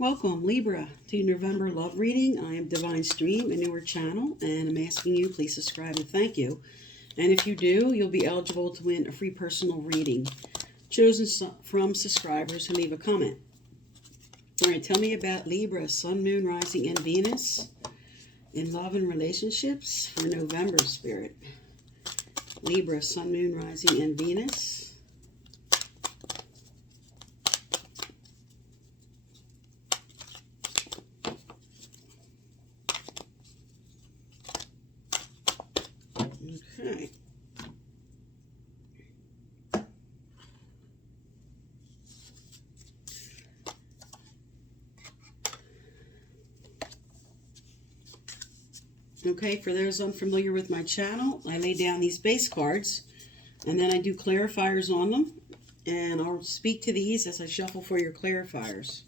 Welcome, Libra, to your November love reading. I am Divine Stream, a newer channel, and I'm asking you, please subscribe and thank you. And if you do, you'll be eligible to win a free personal reading chosen from subscribers who leave a comment. All right, tell me about Libra, Sun, Moon, Rising, and Venus in love and relationships for November, Spirit. Libra, Sun, Moon, Rising, and Venus. Okay. Okay, for those unfamiliar with my channel, I lay down these base cards and then I do clarifiers on them, and I'll speak to these as I shuffle for your clarifiers.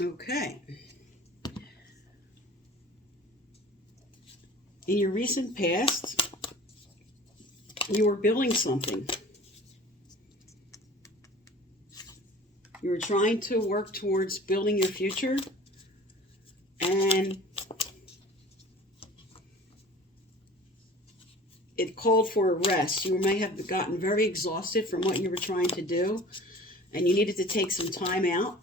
Okay. In your recent past, you were building something. You were trying to work towards building your future, and it called for a rest. You may have gotten very exhausted from what you were trying to do, and you needed to take some time out.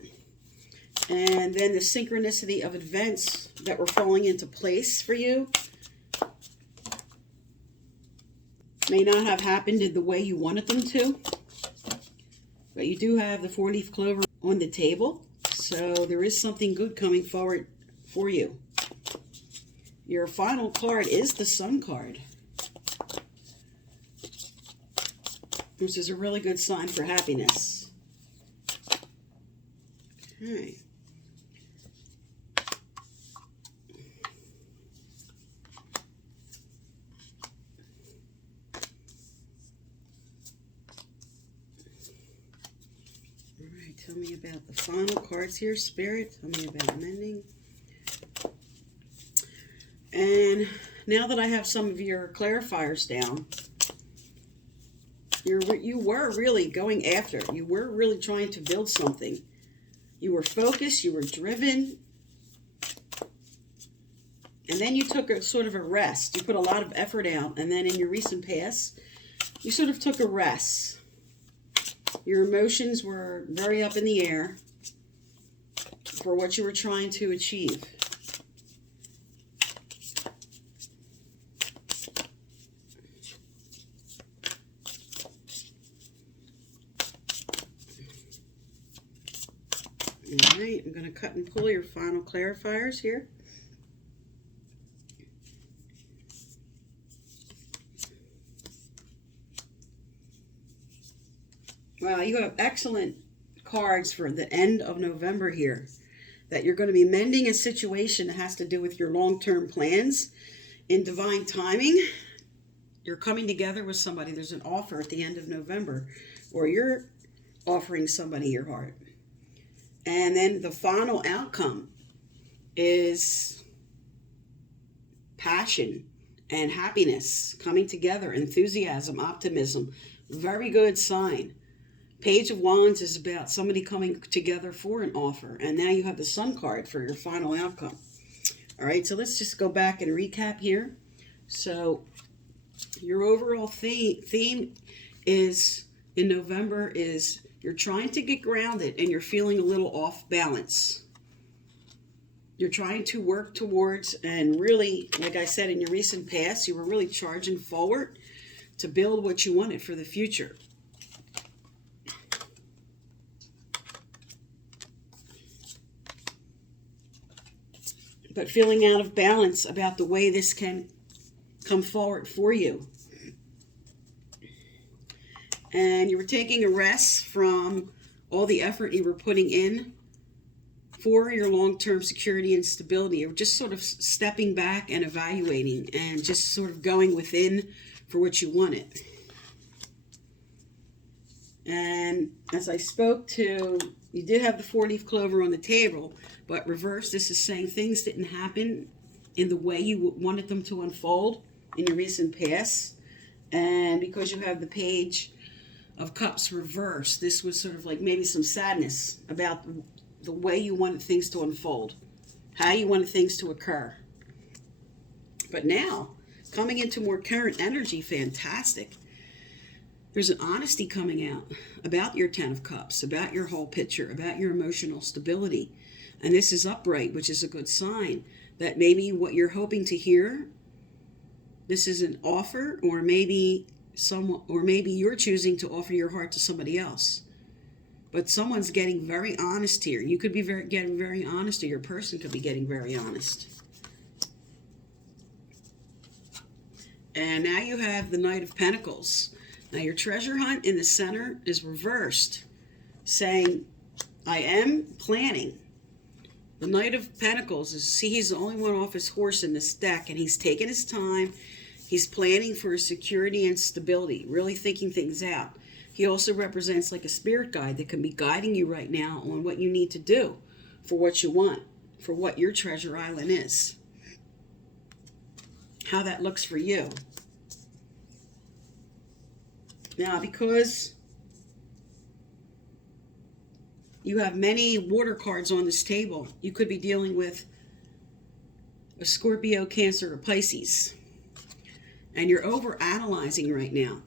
And then the synchronicity of events that were falling into place for you may not have happened in the way you wanted them to. But you do have the 4-leaf clover on the table, so there is something good coming forward for you. Your final card is the Sun card, which is a really good sign for happiness. Okay. Tell me about the final cards here, Spirit. Tell me about Mending. And now that I have some of your clarifiers down, you were really going after. You were really trying to build something. You were focused. You were driven. And then you took a sort of a rest. You put a lot of effort out. And then in your recent past, you sort of took a rest. Your emotions were very up in the air for what you were trying to achieve. All right, I'm going to cut and pull your final clarifiers here. Wow, you have excellent cards for the end of November here. That you're going to be mending a situation that has to do with your long-term plans in divine timing. You're coming together with somebody. There's an offer at the end of November, or you're offering somebody your heart. And then the final outcome is passion and happiness coming together, enthusiasm, optimism. Very good sign. Page of Wands is about somebody coming together for an offer. And now you have the Sun card for your final outcome. All right, so let's just go back and recap here. So your overall theme is in November is you're trying to get grounded and you're feeling a little off balance. You're trying to work towards, and really, like I said, in your recent past, you were really charging forward to build what you wanted for the future. But feeling out of balance about the way this can come forward for you. And you were taking a rest from all the effort you were putting in for your long-term security and stability. You were just sort of stepping back and evaluating and just sort of going within for what you wanted. And as I spoke to, you did have the 4-leaf clover on the table, but reverse, this is saying things didn't happen in the way you wanted them to unfold in your recent past. And because you have the Page of Cups reversed, this was sort of like maybe some sadness about the way you wanted things to unfold, how you wanted things to occur. But now, coming into more current energy, fantastic. There's an honesty coming out about your Ten of Cups, about your whole picture, about your emotional stability. And this is upright, which is a good sign that maybe what you're hoping to hear, this is an offer, or maybe you're choosing to offer your heart to somebody else. But someone's getting very honest here. You could be getting very honest, or your person could be getting very honest. And now you have the Knight of Pentacles. Now your treasure hunt in the center is reversed, saying, I am planning. The Knight of Pentacles he's the only one off his horse in this deck, and he's taking his time. He's planning for security and stability, really thinking things out. He also represents like a spirit guide that can be guiding you right now on what you need to do for what you want, for what your treasure island is, how that looks for you. Now, because you have many water cards on this table, you could be dealing with a Scorpio, Cancer, or Pisces. And you're over-analyzing right now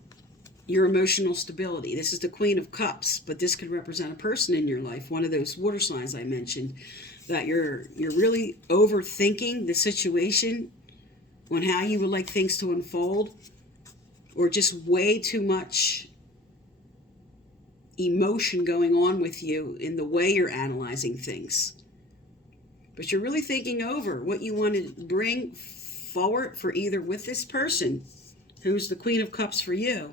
your emotional stability. This is the Queen of Cups, but this could represent a person in your life, one of those water signs I mentioned, that you're really overthinking the situation on how you would like things to unfold, or just way too much emotion going on with you in the way you're analyzing things. But you're really thinking over what you want to bring forward for either with this person, who's the Queen of Cups for you.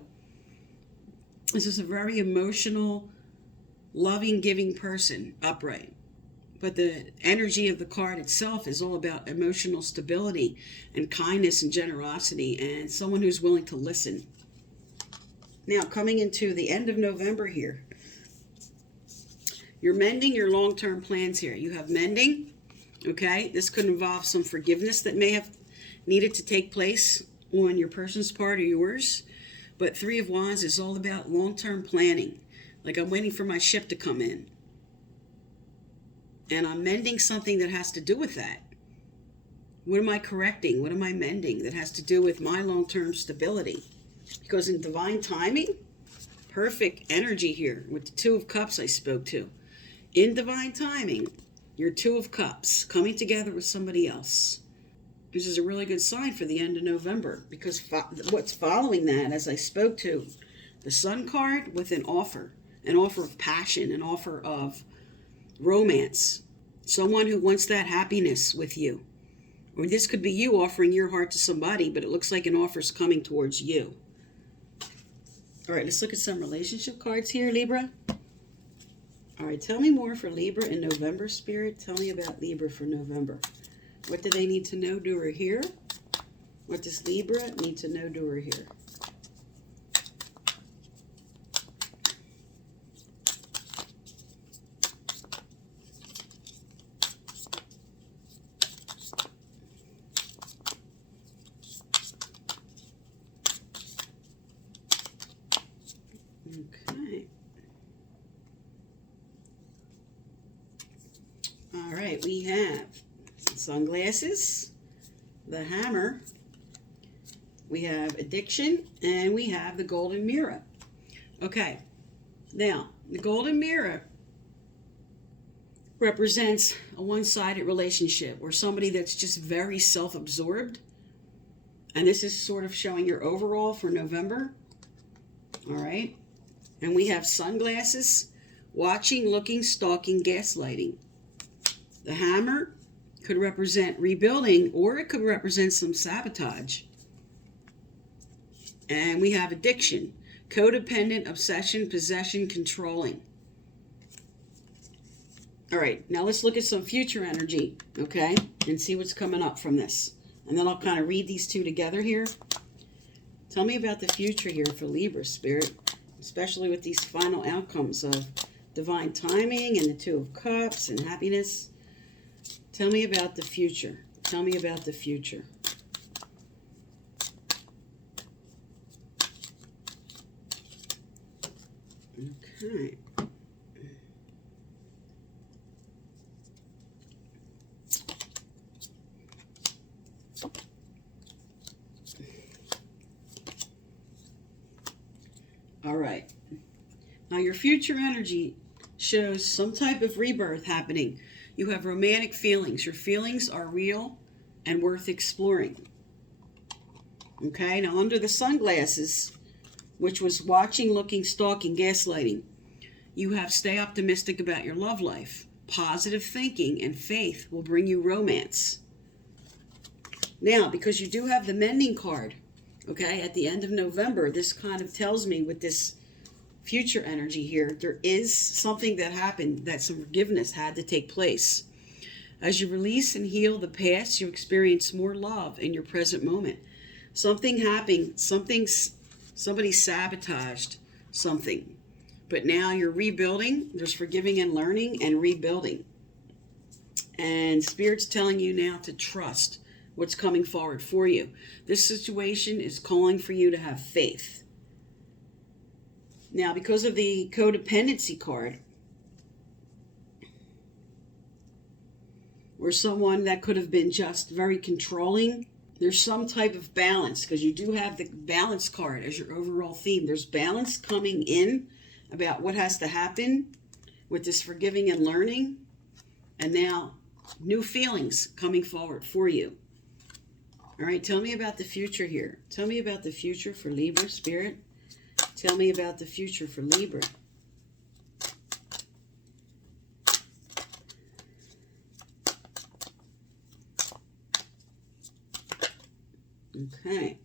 This is a very emotional, loving, giving person, upright. But the energy of the card itself is all about emotional stability and kindness and generosity, and someone who's willing to listen. Now, coming into the end of November here, you're mending your long-term plans here. You have mending, okay? This could involve some forgiveness that may have needed to take place on your person's part or yours. But Three of Wands is all about long-term planning. Like, I'm waiting for my ship to come in. And I'm mending something that has to do with that. What am I correcting? What am I mending that has to do with my long-term stability? Because in divine timing, perfect energy here with the Two of Cups I spoke to. In divine timing, your Two of Cups coming together with somebody else. This is a really good sign for the end of November, because what's following that, as I spoke to, the Sun card with an offer of passion, an offer of romance, someone who wants that happiness with you. Or this could be you offering your heart to somebody, but it looks like an offer's coming towards you. All right, let's look at some relationship cards here, Libra. All right, tell me more for Libra in November, Spirit. Tell me about Libra for November. What do they need to know, do, or hear? What does Libra need to know, do, or hear? Okay. All right, we have sunglasses, the hammer, we have addiction, and we have the golden mirror. Okay, now the golden mirror represents a one-sided relationship or somebody that's just very self-absorbed, and this is sort of showing your overall for November. All right, and we have sunglasses, watching, looking, stalking, gaslighting. The hammer could represent rebuilding, or it could represent some sabotage. And we have addiction, codependent, obsession, possession, controlling. All right, now let's look at some future energy, okay, and see what's coming up from this. And then I'll kind of read these two together here. Tell me about the future here for Libra, Spirit, especially with these final outcomes of divine timing and the Two of Cups and happiness. Tell me about the future. Tell me about the future. Okay. All right. Now your future energy shows some type of rebirth happening. You have romantic feelings. Your feelings are real and worth exploring. Okay, now under the sunglasses, which was watching, looking, stalking, gaslighting, you have stay optimistic about your love life. Positive thinking and faith will bring you romance. Now, because you do have the Mending card, okay, at the end of November, this kind of tells me with this future energy here, there is something that happened, that some forgiveness had to take place. As you release and heal the past, you experience more love in your present moment. Something happened, somebody sabotaged something. But now you're rebuilding. There's forgiving and learning and rebuilding. And Spirit's telling you now to trust what's coming forward for you. This situation is calling for you to have faith. Now, because of the codependency card, or someone that could have been just very controlling, there's some type of balance, because you do have the balance card as your overall theme. There's balance coming in about what has to happen with this forgiving and learning, and now new feelings coming forward for you. All right, tell me about the future here. Tell me about the future for Libra, Spirit. Tell me about the future for Libra. Okay.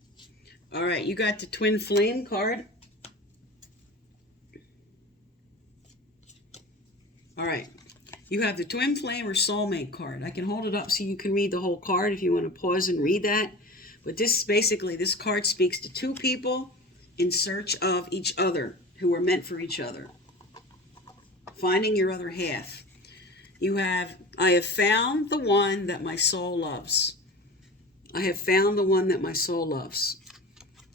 All right, you got the Twin Flame card. All right. You have the Twin Flame or Soulmate card. I can hold it up so you can read the whole card if you want to pause and read that. But this card speaks to two people in search of each other, who are meant for each other. Finding your other half. You have, I have found the one that my soul loves. I have found the one that my soul loves.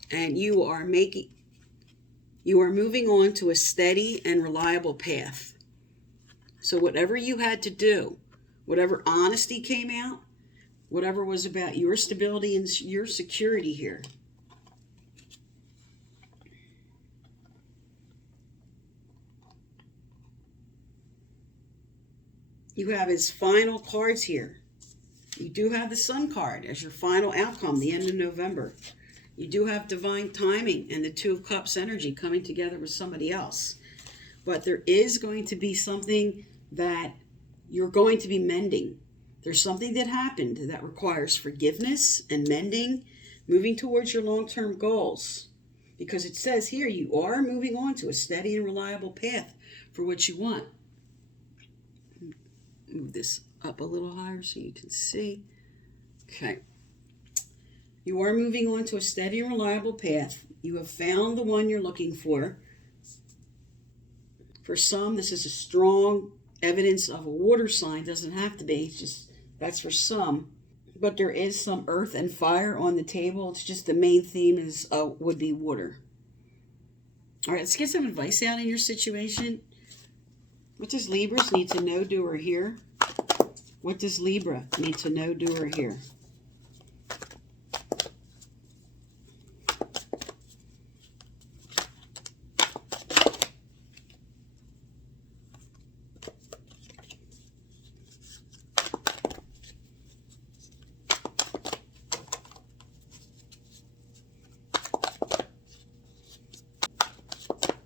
And you are moving on to a steady and reliable path. So whatever you had to do, whatever honesty came out, whatever was about your stability and your security here, you have his final cards here. You do have the Sun card as your final outcome, the end of November. You do have divine timing and the Two of Cups energy coming together with somebody else. But there is going to be something that you're going to be mending. There's something that happened that requires forgiveness and mending, moving towards your long-term goals. Because it says here, you are moving on to a steady and reliable path for what you want. Move this up a little higher so you can see. Okay. You are moving on to a steady and reliable path. You have found the one you're looking for. For some, this is a strong evidence of a water sign. Doesn't have to be. It's just, that's for some. But there is some earth and fire on the table. It's just the main theme is would be water. All right, let's get some advice out in your situation. What does Libra need to know, do, or hear? What does Libra need to know, do, or hear?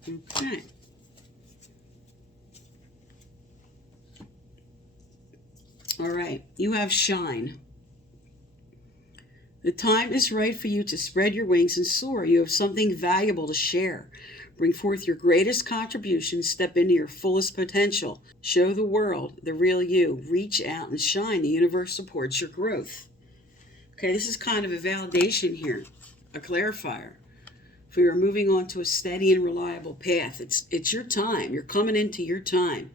Okay. All right, you have shine. The time is right for you to spread your wings and soar. You have something valuable to share. Bring forth your greatest contribution. Step into your fullest potential. Show the world the real you. Reach out and shine. The universe supports your growth. Okay, this is kind of a validation here, a clarifier. For you're moving on to a steady and reliable path. It's your time. You're coming into your time.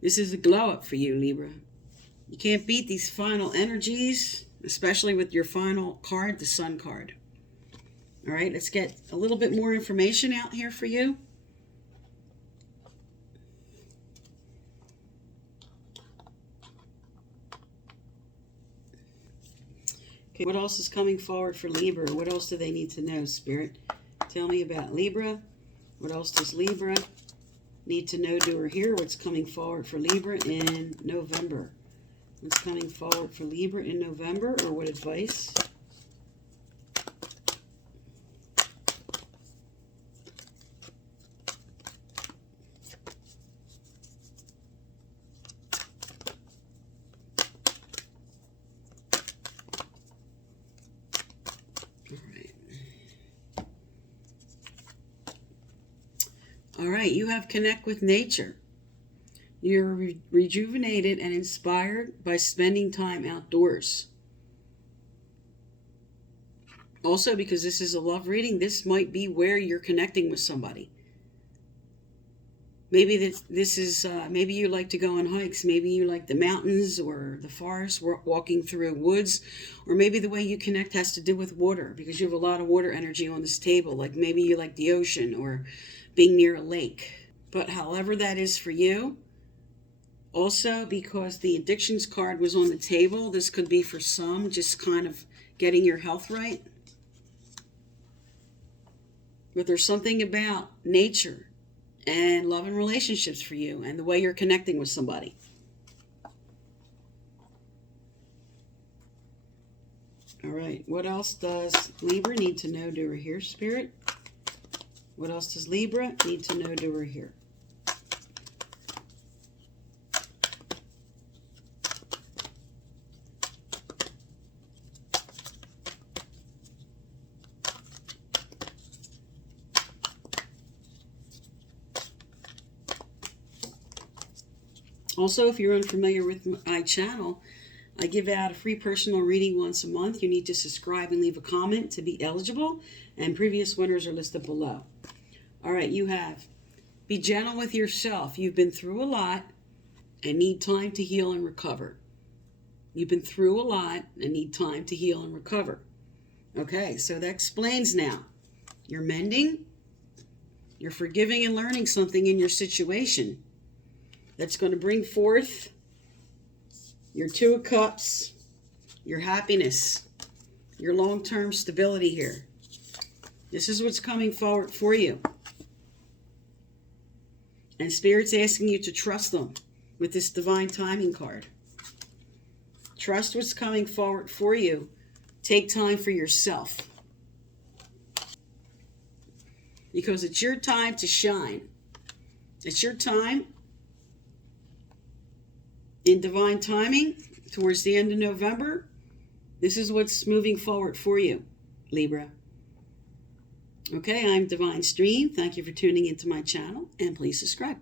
This is a glow up for you, Libra. You can't beat these final energies, especially with your final card, the Sun card. All right, let's get a little bit more information out here for you. Okay, what else is coming forward for Libra? What else do they need to know, Spirit? Tell me about Libra. What else does Libra need to know, do, or hear? What's coming forward for Libra in November? What's coming forward for Libra in November, or what advice? All right, you have connect with nature. You're rejuvenated and inspired by spending time outdoors. Also, because this is a love reading, this might be where you're connecting with somebody. Maybe this is, maybe you like to go on hikes. Maybe you like the mountains or the forest, walking through woods. Or maybe the way you connect has to do with water, because you have a lot of water energy on this table. Like maybe you like the ocean or being near a lake. But however that is for you, also because the addictions card was on the table, this could be for some just kind of getting your health right. But there's something about nature and love and relationships for you and the way you're connecting with somebody. All right, what else does Libra need to know, do, or hear, Spirit? What else does Libra need to know, do, or hear? Also, if you're unfamiliar with my channel, I give out a free personal reading once a month. You need to subscribe and leave a comment to be eligible, and previous winners are listed below. All right, you have, be gentle with yourself. You've been through a lot and need time to heal and recover. You've been through a lot and need time to heal and recover. Okay, so that explains now. You're mending, you're forgiving and learning something in your situation that's going to bring forth your Two of Cups, your happiness, your long-term stability here. This is what's coming forward for you. And Spirit's asking you to trust them with this divine timing card. Trust what's coming forward for you. Take time for yourself. Because it's your time to shine. It's your time in divine timing towards the end of November. This is what's moving forward for you, Libra. Okay, I'm Divine Stream. Thank you for tuning into my channel, and please subscribe.